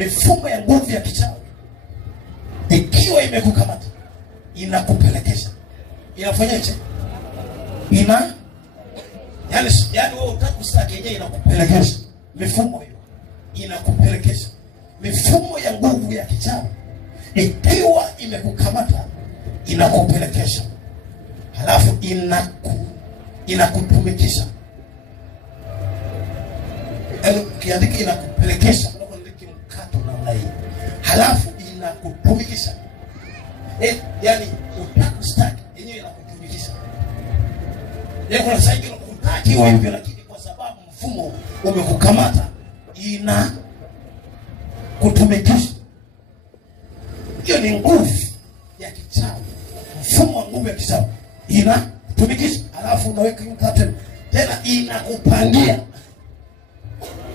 Mifumo ya nguvu ya kichawi ikiwa imekukamata, inakupelekesha, inafanyaje? Yani wewe utakushtaki yenyewe, inakupelekesha. Mifumo hiyo inakupelekesha. Mifumo ya nguvu ya kichawi ikiwa imekukamata, inakupelekesha, halafu inakutumikisha. Kiandika inakupelekesha, unaandika mkato namna hii, halafu inakutumikisha. Yani utakushtaki yenyewe, inakutumikisha. Kuna sahihi unakutaki hivyo, lakini kwa sababu mfumo umekukamata, kutumikisha. Hiyo ni nguvu ya kichawi. Mfumo wa nguvu ya kichawi inatumikisha, alafu unaweka mkate tena, inakupangia.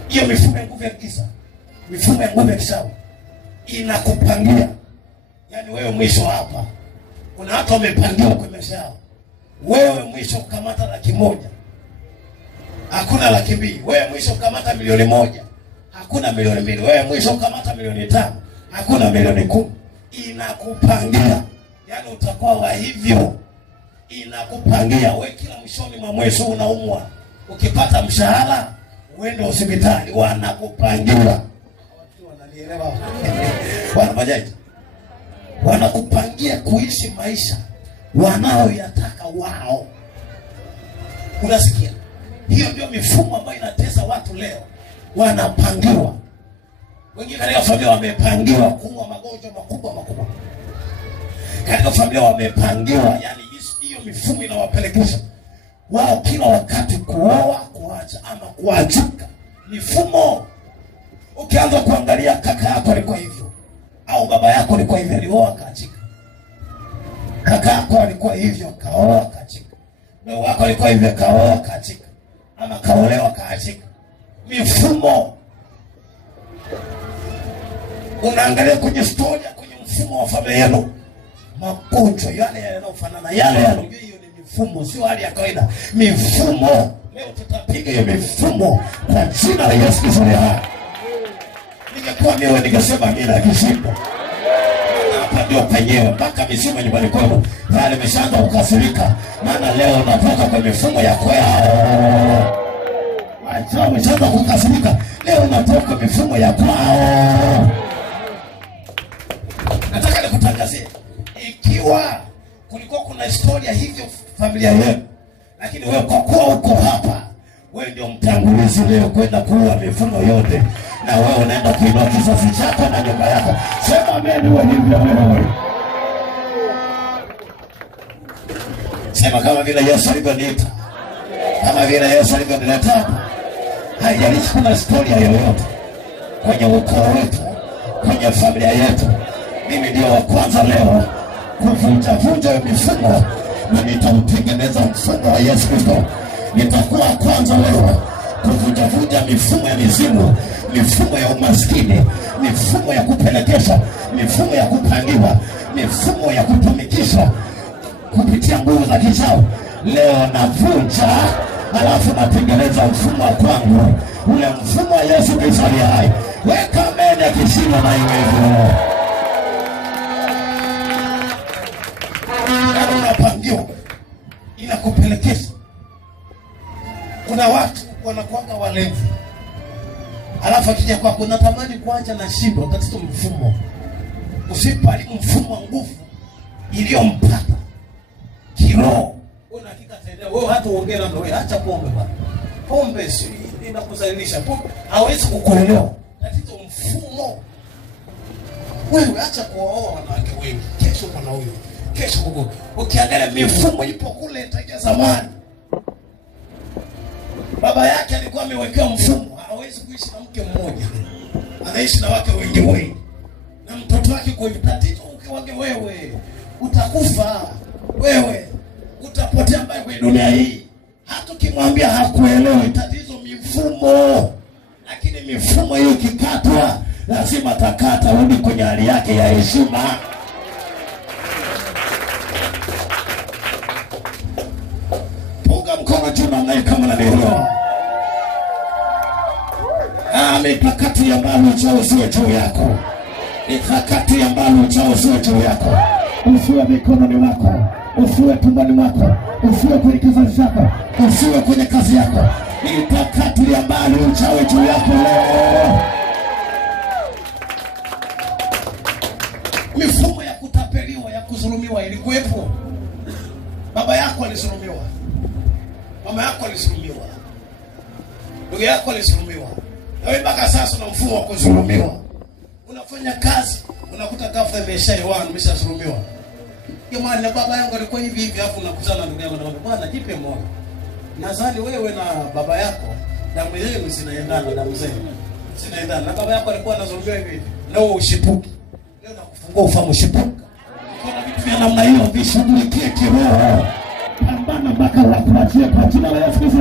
Hiyo mifumo ya nguvu ya kichawi, mifumo ya nguvu ya kichawi inakupangia. Yani wewe mwisho hapa, kuna watu wamepangiwa kwa maisha yao. Wewe mwisho kukamata 100,000, hakuna 200,000. Wewe mwisho kukamata 1,000,000, hakuna 2,000,000. Wewe mwisho kukamata 5,000,000, hakuna 10,000,000. Inakupangia, yani utakuwa wa hivyo. Inakupangia wewe, kila mwishoni mwa mwezi unaumwa, ukipata mshahara uende hospitali, wanakupangia. Watu wananielewa? Wanafanyaje? Wanakupangia kuishi maisha wanaoyataka wao. Unasikia? Hiyo ndio mifumo ambayo inatesa watu leo. Wanapangiwa. Wengine katika familia wamepangiwa kuwa magonjwa makubwa. Katika familia wamepangiwa, yani hiyo mifumo inawapelekesha wao kila wakati kuoa, kuacha ama kuachika. Mifumo. Ukianza kuangalia, kaka yako alikuwa hivyo, au baba yako alikuwa hivyo, alioa kaachika. Kaka yako alikuwa hivyo, kaoa kaachika. Wewe wako alikuwa hivyo, kaoa kaachika, ama kaolewa kaachika. Mifumo. Unaangalia kwenye historia, kwenye mfumo wa familia yenu, magonjwa yale yanayofanana, yale yanajua. Hiyo ni mifumo, sio hali ya kawaida. Mifumo. Leo tutapiga hiyo mifumo kwa jina la Yesu Kristo. Ningekuwa mimi ningesema mimi na kishindo. Hapa ndio penyewe, mpaka mizimu nyumbani kwenu wale imeshaanza kukasirika, maana leo unatoka kwa mifumo ya kwao. Wacha umeshaanza kukasirika, leo unatoka mifumo ya kwao. Nataka nikutangazie, ikiwa kulikuwa kuna historia hivyo familia yenu, lakini wewe kwa kuwa uko hapa, wewe ndio mtangulizi leo kwenda kuua mifumo yote, na wewe unaenda kuinua kizazi chako na nyumba yako. Sema amen. Wewe hivyo wewe. Sema kama vile Yesu alivyoniita, kama vile Yesu alivyonileta hapa. Haijalishi kuna historia yoyote kwenye ukoo wetu, kwenye familia yetu, mimi ndio wa kwanza leo kuvunja mifumo, na nitautengeneza mfumo wa Yesu Kristo. Nitakuwa kwanza leo kuvunja mifumo ya mizimu, mifumo ya umaskini, mifumo ya kupelekesha, mifumo ya kupangiwa, mifumo ya kutumikisha kupitia nguvu za kichawi. Leo navunja, alafu natengeneza mfumo wa kwangu, ule mfumo wa Yesu Kristo aliye hai. Weka amen ya kishindo na iwezo. Unapangiwa, inakupelekesha. Kuna watu wanakuanga walevi, alafu akija kwako unatamani kuacha na shindo. Tatizo mfumo. Usipali mfumo wa nguvu iliyompata kiroho, una hakika tena wewe hata uongea na wewe, acha pombe bwana. Pombe si inakuzalisha, pombe hawezi kukuelewa. Tatizo mfumo. Wewe acha kuoa wanawake wengi, kesho kuna huyo, kesho huko. Ukiangalia mifumo ipo kule tangia zamani. Baba yake alikuwa amewekewa mfumo, hawezi kuishi na mke mmoja, anaishi na wake wengi, na mtoto wake kwa hivyo. Tatizo ukiwage wewe utakufa, wewe utapotea mbaya kwenye dunia hii. Hata ukimwambia hakuelewi. Tatizo mifumo. Lakini mifumo hiyo ikikatwa, lazima atakata rudi kwenye hali yake ya heshima. Punga mkono juu na naye kama unanielewa. mikakati ya mbali uchao usiwe juu yako. Mikakati ya mbali uchao usiwe juu yako. Usiwe mikononi mwako, usiwe tumboni mwako, usiwe kwenye kizazi chako, usiwe kwenye kazi yako. Mikakati ya mbali uchao juu yako leo. Mifumo ya kutapeliwa, ya kudhulumiwa ilikuwepo. Baba yako alizulumiwa, mama yako alizulumiwa, ndugu yako alizulumiwa. Wewe mpaka sasa una mfumo wa kudhulumiwa. Unafanya kazi, unakuta ghafla imeshaiwana, umeshadhulumiwa. Jamani, na baba yangu alikuwa hivi hivi, afu unakutana na ndugu yako na bwana, jipe moyo. Nadhani wewe na baba yako damu yenu zinaendana, damu zenu zinaendana. Na baba yako alikuwa anadhulumiwa hivi hivi. Leo ushipuki. Leo nakufungua ufahamu ushipuka. Kuna vitu vya namna hiyo vishughulikie kiroho. Pambana mpaka wakuachie kwa jina la Yesu Kristo.